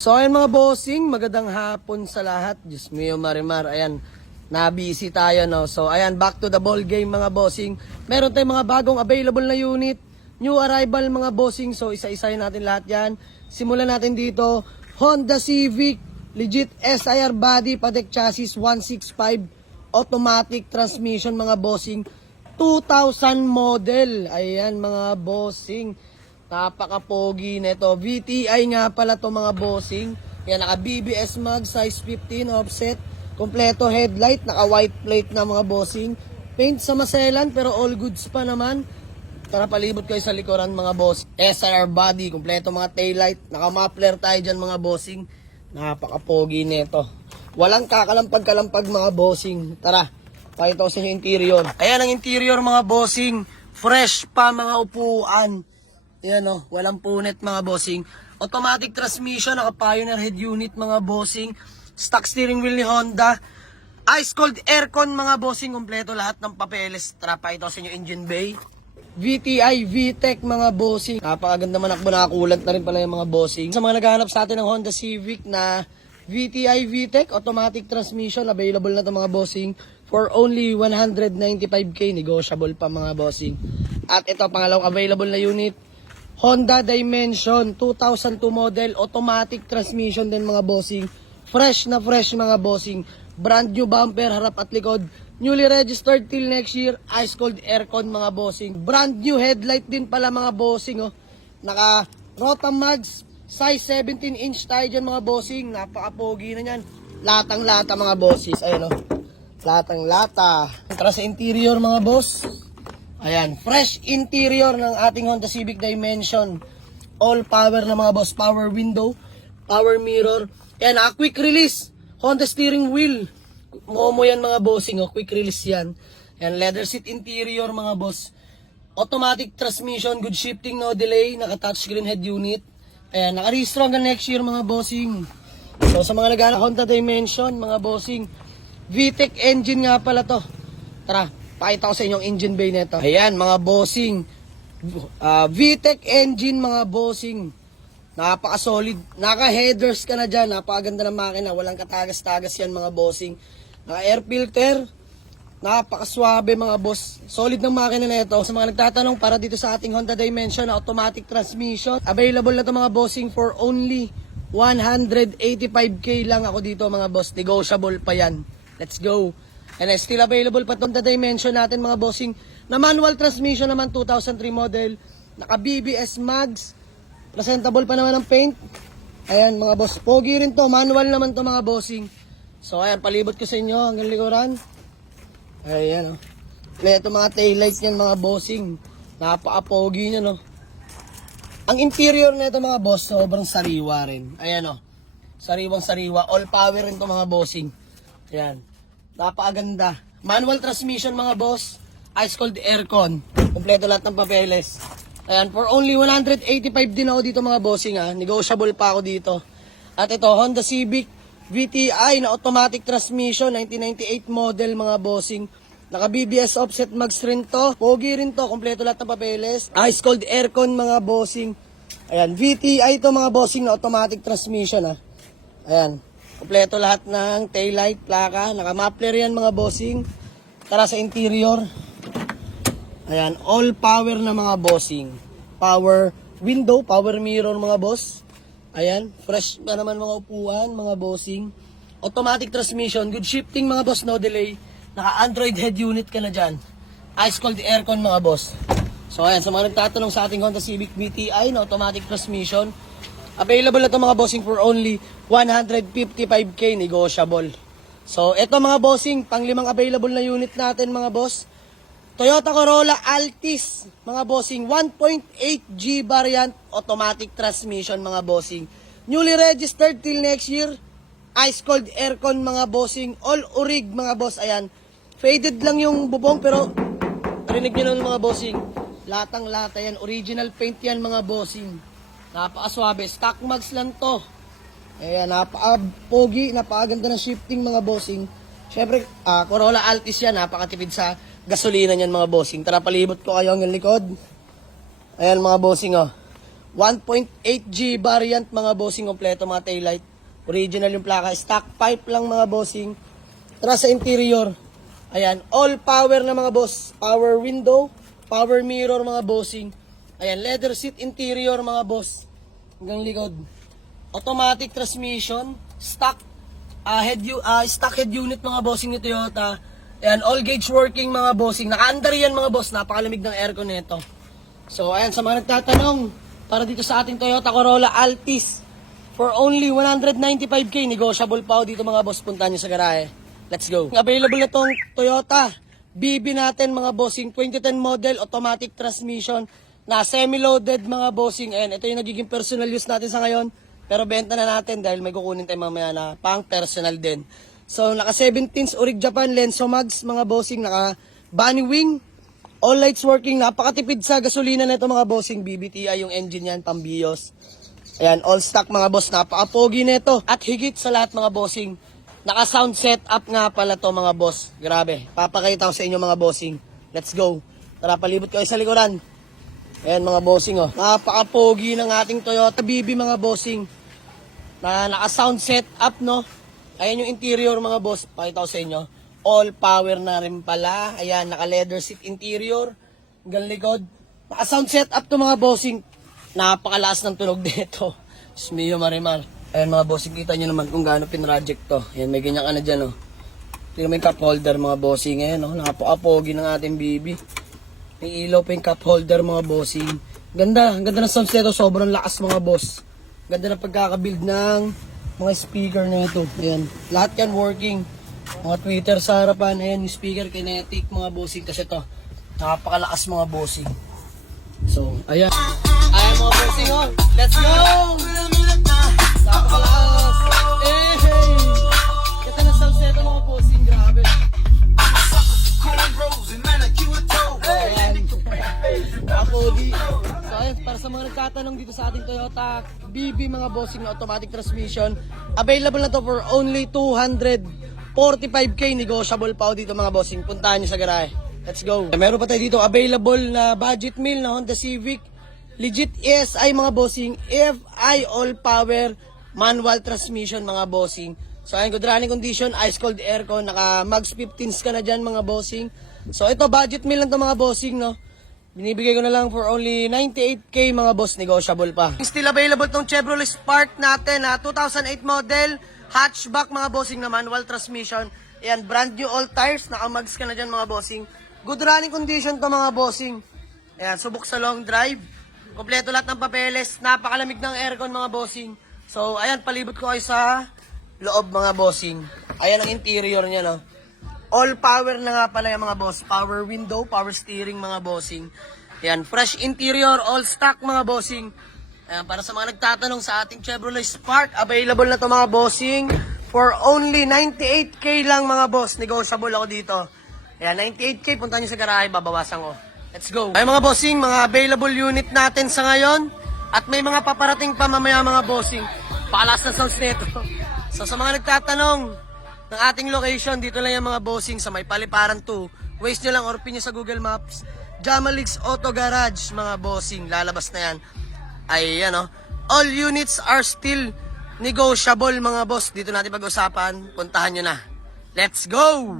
So ayan mga bossing, magandang hapon sa lahat. Diyos mio Marimar, ayan, na-busy tayo no. So ayan, back to the ball game mga bossing. Meron tayong mga bagong available na unit, new arrival mga bossing. So isa-isahin natin lahat yan. Simulan natin dito, Honda Civic, legit SIR body, padek chassis 165, automatic transmission mga bossing. 2000 model, ayan mga bossing. Napaka-pogi nito. VTI nga pala to mga bossing. Yan, naka BBS mag, size 15 offset. Kompleto headlight, naka white plate na mga bossing. Paint sa maselan pero all goods pa naman. Tara palibot kayo sa likuran mga boss. SIR body, kompleto mga taillight. Naka muffler tayo dyan mga bossing. Napaka-pogi nito. Walang kakalampag-kalampag mga bossing. Tara, pakita ko sa inyo interior. Ayan ang interior mga bossing. Fresh pa mga upuan. Yan o, walang punit mga bossing. Automatic transmission, naka-Pioneer head unit mga bossing. Stock steering wheel ni Honda. Ice cold aircon mga bossing. Kompleto lahat ng papeles. Trapa ito sa inyo engine bay. VTI VTEC mga bossing. Napakaganda manakbo, nakakulant na rin pala yung mga bossing. Sa mga naghahanap sa atin ng Honda Civic na VTI VTEC automatic transmission, available na ito mga bossing for only 195k, negotiable pa mga bossing. At ito pangalawang available na unit, Honda Dimension 2002 model, automatic transmission din mga bossing. Fresh na fresh mga bossing. Brand new bumper, harap at likod. Newly registered till next year. Ice cold aircon mga bossing. Brand new headlight din pala mga bossing. Oh. Naka Rotam Mags. Size 17-inch tayo dyan mga bossing. Napaka-pogi na yan. Latang-lata mga bosses. Ayan oh. Latang-lata. Tara sa interior mga boss. Ayan, fresh interior ng ating Honda Civic Dimension. All power na mga boss. Power window, power mirror. Ayan, quick release. Honda steering wheel. Momo yan mga bossing. Quick release yan. Ayan, leather seat interior mga boss. Automatic transmission, good shifting, no delay. Naka-touchscreen head unit. Ayan, naka-restore hanggang next year mga bossing. So sa mga naghanap Honda Dimension mga bossing, VTEC engine nga pala to. Tara, pakita ko sa inyong engine bay nito. Ayan mga bossing, VTEC engine mga bossing. Napaka-solid. Naka-headers ka na dyan. Napakaganda ng makina. Walang katagas-tagas yan mga bossing. Naka-air filter. Napaka-swabe mga boss. Solid ng makina na ito. Sa mga nagtatanong para dito sa ating Honda Dimension na automatic transmission, available na ito mga bossing for only 185k lang ako dito mga boss. Negotiable pa yan. Let's go. And still available pa itong Dimension natin mga bossing na manual transmission naman, 2003 model. Naka BBS mags. Presentable pa naman ang paint. Ayan mga boss. Pogi rin to. Manual naman to mga bossing. So ayan, palibot ko sa inyo hanggang likuran. Ayan o. Ito mga taillights yan mga bossing. Napaka-pogi nyo no. Ang interior na ito mga boss, sobrang sariwa rin. Ayan o. Sariwang sariwa. All power rin to mga bossing. Ayan. Napakaganda. Manual transmission mga boss. Ice cold aircon. Kompleto lahat ng papeles. Ayan, for only 185 din ako dito mga bossing ha. Negotiable pa ako dito. At ito, Honda Civic VTI na automatic transmission, 1998 model mga bossing. Naka BBS offset mags rin to. Pogi rin to. Kompleto lahat ng papeles. Ice cold aircon mga bossing. Ayan, VTI to mga bossing na automatic transmission ha. Ayan. Kompleto lahat ng taillight, plaka, naka-muffler yan mga bossing. Tara sa interior. Ayan, all power na mga bossing. Power window, power mirror mga boss. Ayan, fresh pa naman mga upuan, mga bossing. Automatic transmission, good shifting mga boss, no delay. Naka-Android head unit ka na dyan. Ice cold aircon mga boss. So ayan, sa mga nagtatanong sa ating Honda Civic VTI na automatic transmission, available na ito mga bossing for only 155k, negotiable. So, ito mga bossing, pang-limang available na unit natin mga boss. Toyota Corolla Altis, mga bossing, 1.8G variant, automatic transmission mga bossing. Newly registered till next year, ice cold aircon mga bossing, all orig mga boss. Ayan, faded lang yung bubong pero narinig nyo naman mga bossing. Latang-lata yan, original paint yan mga bossing. Napaka-swabe. Stock mags lang to. Ayan, napaka-pogi, napakaganda ng shifting mga bossing. Siyempre, Corolla Altis yan, napakatipid sa gasolina niyan mga bossing. Tara palibot ko kayo hanggang likod. Ayan mga bossing oh. 1.8G variant mga bossing, kompleto mga taillight. Original yung plaka, stock pipe lang mga bossing. Tara sa interior. Ayan, all power na mga boss. Power window, power mirror mga bossing. Ayan, leather seat interior mga boss. Hanggang likod. Automatic transmission, stock stock head unit mga bossing ni Toyota. Ayan, all gauge working mga bossing. Naka-under yan mga boss, napakalamig ng aircon nito. So ayan, sa mga nagtatanong, para dito sa ating Toyota Corolla Altis, for only 195k, negotiable pa dito mga boss, punta nyo sa garahe. Let's go. Available na tong Toyota BB natin mga bossing, 2010 model, automatic transmission, na semi-loaded mga bossing. Ayan, ito yung nagiging personal use natin sa ngayon, pero benta na natin dahil may kukunin tayo mamaya na pang personal din. So naka 17's Orig Japan Lenso Mags mga bossing, naka bunny wing, all lights working, napakatipid sa gasolina na ito mga bossing. BBTI yung engine yan, pambios. Ayan, all stock mga boss, napaka-pogi na ito. At higit sa lahat mga bossing, naka-sound setup nga pala to mga boss. Grabe, papakita ko sa inyo mga bossing. Let's go. Tara, palibot kayo sa likuran. Ayan mga bossing, oh. Napaka-pogi ng ating Toyota BB mga bossing. Na naka-sound setup, no? Ayan yung interior mga boss, pakita ko sa inyo. All power na rin pala. Ayan, naka-leather seat interior. Hanggang likod. Naka-sound setup to mga bossing. Napakalakas ng tunog dito. Diyos mio, marimar. Ayan mga bossing, kita nyo naman kung gaano pinroject to. Ayan, may ganyan ka na dyan, oh. Tingnan mo yung cup holder mga bossing. Ayan, oh. Napaka-pogi ng ating BB. May ilaw pa yung cup holder mga bossing. Ganda, ang ganda ng sounds nito. Sobrang lakas mga boss. Ganda ng pagkakabuild ng mga speaker na ito. Ayan, lahat yan working. Mga tweeter sa harapan. Ayan, yung speaker kinetic mga bossing. Kasi ito, napakalakas mga bossing. So, ayan. Ayan mga bossing, oh. Let's go! Napakalakas. Eh, hey! Ganda ng sounds nito mga bossing. Grabe. Ayan. Napodi. So, ayan, para sa mga nagtatanong dito sa ating Toyota BB mga bossing na automatic transmission, available na to for only 245k, negotiable pa dito mga bossing. Puntahan nyo sa garahe. Let's go. Meron pa tayo dito available na budget meal na Honda Civic. Legit ESI mga bossing. FI all power manual transmission mga bossing. So ayan, good running condition, ice cold aircon, naka max 15s ka na dyan mga bossing. So ito, budget meal lang to mga bossing, no? Binibigay ko na lang for only 98k mga boss, negotiable pa. Still available tong Chevrolet Spark natin na 2008 model, hatchback mga bossing na manual transmission. Ayan, brand new all tires, naka-mags ka na dyan mga bossing. Good running condition to mga bossing. Ayan, subok sa long drive. Kompleto lahat ng papeles, napakalamig ng aircon mga bossing. So ayan, palibot ko kayo sa loob mga bossing. Ayan ang interior niya, no? All power na nga pala yung mga boss. Power window, power steering mga bossing. Ayan, fresh interior, all stock mga bossing. Ayan, para sa mga nagtatanong sa ating Chevrolet Spark, available na to mga bossing for only 98k lang mga boss. Negotiable ako dito. Ayan, 98k, punta nyo sa garahe, babawasan ko. Let's go. Ay mga bossing, mga available unit natin sa ngayon. At may mga paparating pa mamaya mga bossing. Pakalas na sounds nito. So sa mga nagtatanong ng ating location, dito lang yung mga bossing sa may Paliparan 2. Waste nyo lang or pin nyo sa Google Maps. Jamalix Auto Garage mga bossing. Lalabas na yan. Ay yan, oh. All units are still negotiable mga boss. Dito natin pag-usapan. Puntahan nyo na. Let's go!